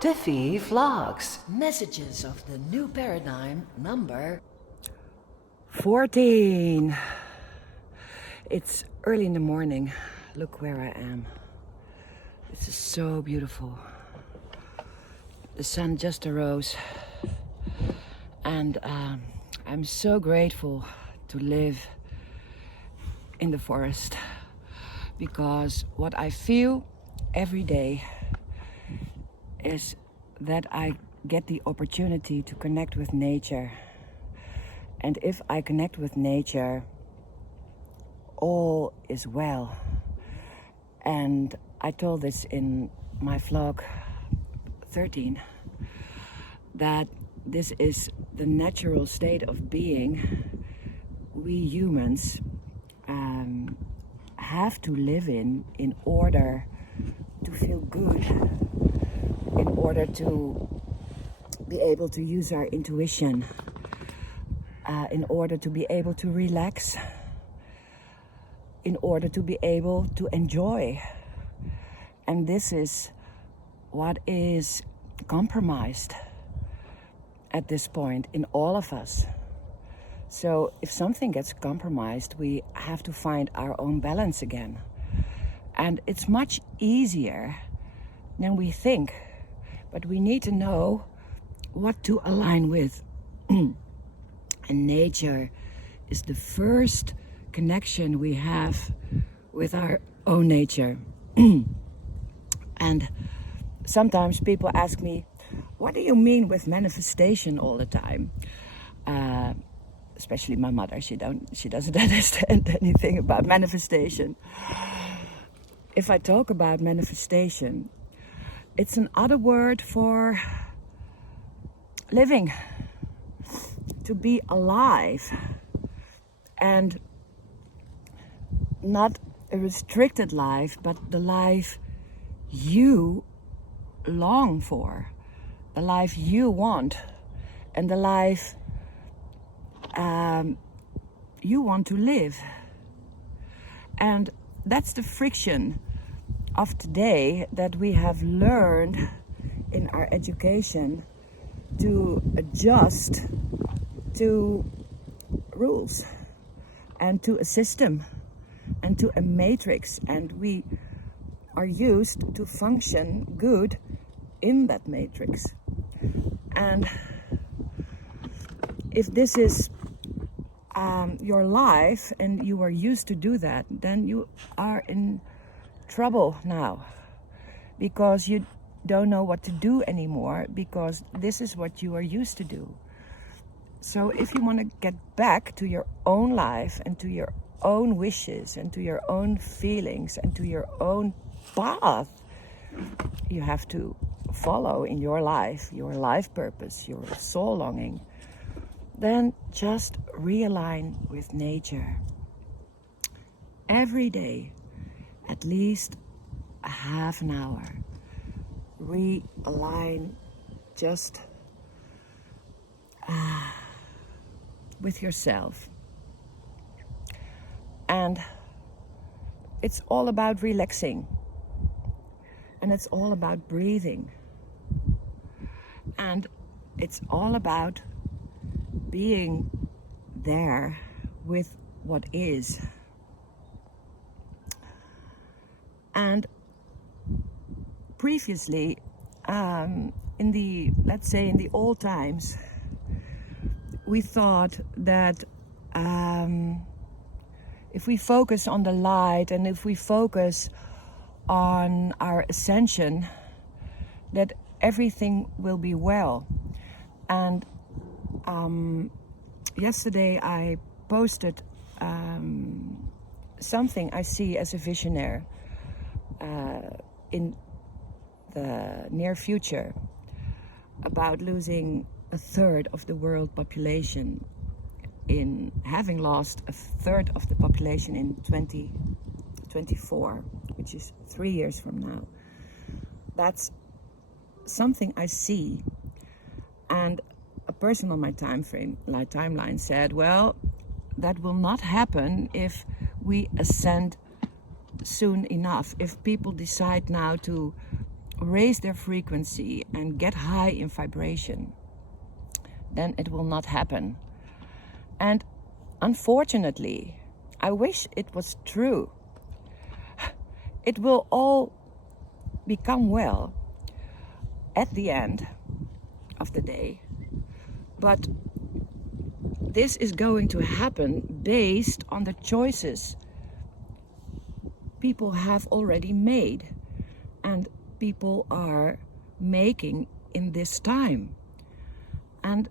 Tuffie vlogs. Messages of the new paradigm number 14. It's early in the morning. Look where I am. This is so beautiful. The sun just arose. And I'm so grateful to live in the forest. Because what I feel every day is that I get the opportunity to connect with nature. And if I connect with nature, all is well. And I told this in my vlog 13, that this is the natural state of being we humans have to live in order to feel good, in order to be able to use our intuition, in order to be able to relax, in order to be able to enjoy. And this is what is compromised at this point in all of us. So if something gets compromised, we have to find our own balance again. And it's much easier than we think, but we need to know what to align with. And nature is the first connection we have with our own nature. And sometimes people ask me, what do you mean with manifestation all the time? Especially my mother, she doesn't understand anything about manifestation. If I talk about manifestation, it's another word for living, to be alive, and not a restricted life, but the life you long for, the life you want, and the life you want to live. And that's the friction of today, that we have learned in our education to adjust to rules and to a system and to a matrix, and we are used to function good in that matrix. And if this is your life and you are used to do that, then you are in trouble now, because you don't know what to do anymore, because this is what you are used to do. So if you want to get back to your own life and to your own wishes and to your own feelings and to your own path, you have to follow in your life purpose, your soul longing. Then just realign with nature. Every day, at least a half an hour. Realign just with yourself. And it's all about relaxing. And it's all about breathing. And it's all about being there with what is. And previously, in the old times, we thought that if we focus on the light and if we focus on our ascension, that everything will be well. And yesterday I posted something I see as a visionaire in the near future, about losing a third of the world population, in having lost a third of the population in 2024, which is 3 years from now. That's something I see. And a person on my timeline said, well, that will not happen if we ascend soon enough, if people decide now to raise their frequency and get high in vibration, then it will not happen. And unfortunately, I wish it was true. It will all become well at the end of the day. But this is going to happen based on the choices people have already made and people are making in this time. And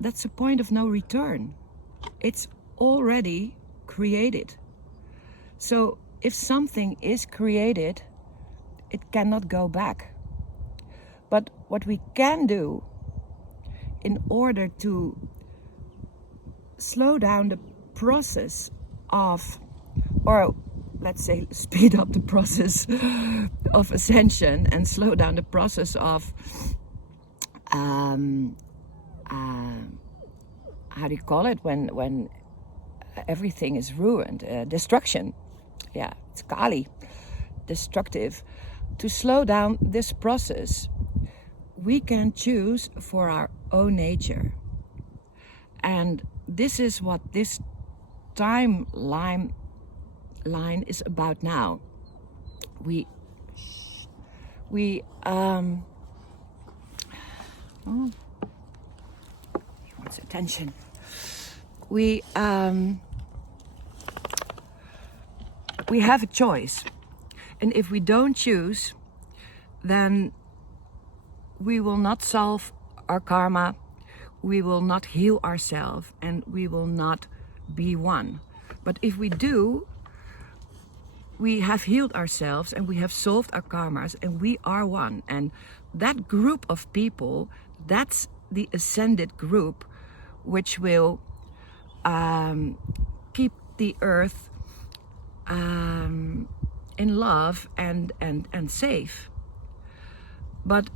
that's a point of no return. It's already created. So if something is created, it cannot go back. But what we can do in order to slow down the process of, or let's say speed up the process of ascension and slow down the process of how do you call it when everything is ruined, destruction. Yeah, it's Kali, destructive. To slow down this process, we can choose for our own nature. And this is what this timeline is about now. We he wants attention. We have a choice, and if we don't choose, then we will not solve our karma, we will not heal ourselves, and we will not be one. But if we do, we have healed ourselves and we have solved our karmas and we are one. And that group of people, that's the ascended group, which will keep the earth in love and safe. But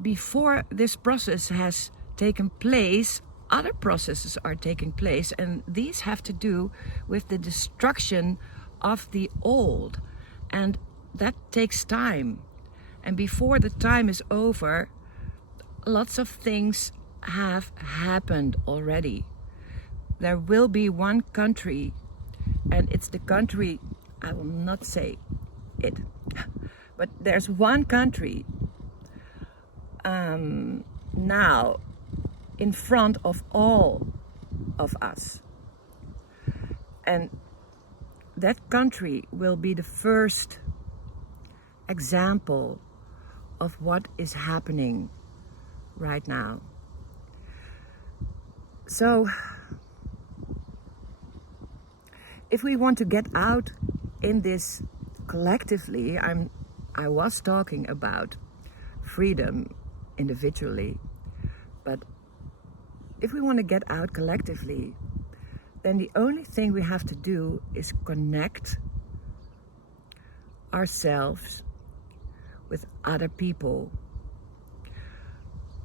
before this process has taken place, other processes are taking place, and these have to do with the destruction of the old, and that takes time. And before the time is over, lots of things have happened already. There will be one country, and it's the country, I will not say it, but there's one country now in front of all of us. And that country will be the first example of what is happening right now. So, if we want to get out in this collectively, I was talking about freedom individually, but if we want to get out collectively, then the only thing we have to do is connect ourselves with other people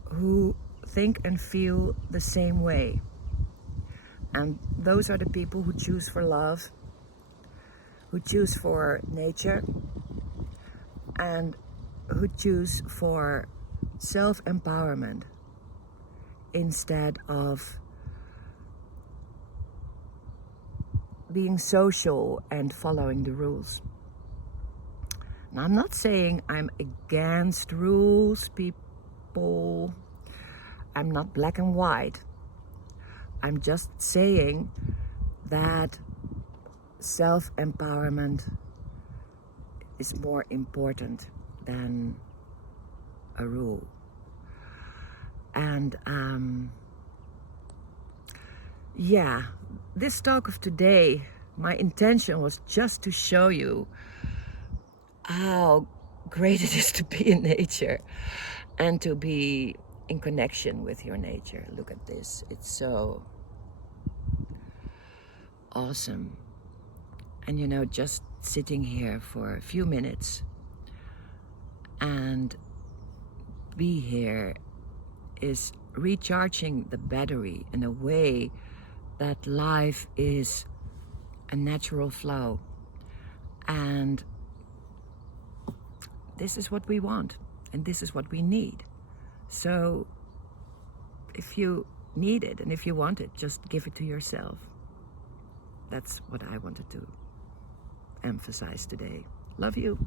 who think and feel the same way. And those are the people who choose for love, who choose for nature, and who choose for self-empowerment instead of being social and following the rules. Now, I'm not saying I'm against rules, people. I'm not black and white. I'm just saying that self-empowerment is more important than a rule. And yeah, this talk of today, my intention was just to show you how great it is to be in nature and to be in connection with your nature. Look at this, it's so awesome. And you know, just sitting here for a few minutes and be here is recharging the battery in a way that life is a natural flow. And this is what we want, and this is what we need. So if you need it and if you want it, just give it to yourself. That's what I wanted to emphasize today. Love you.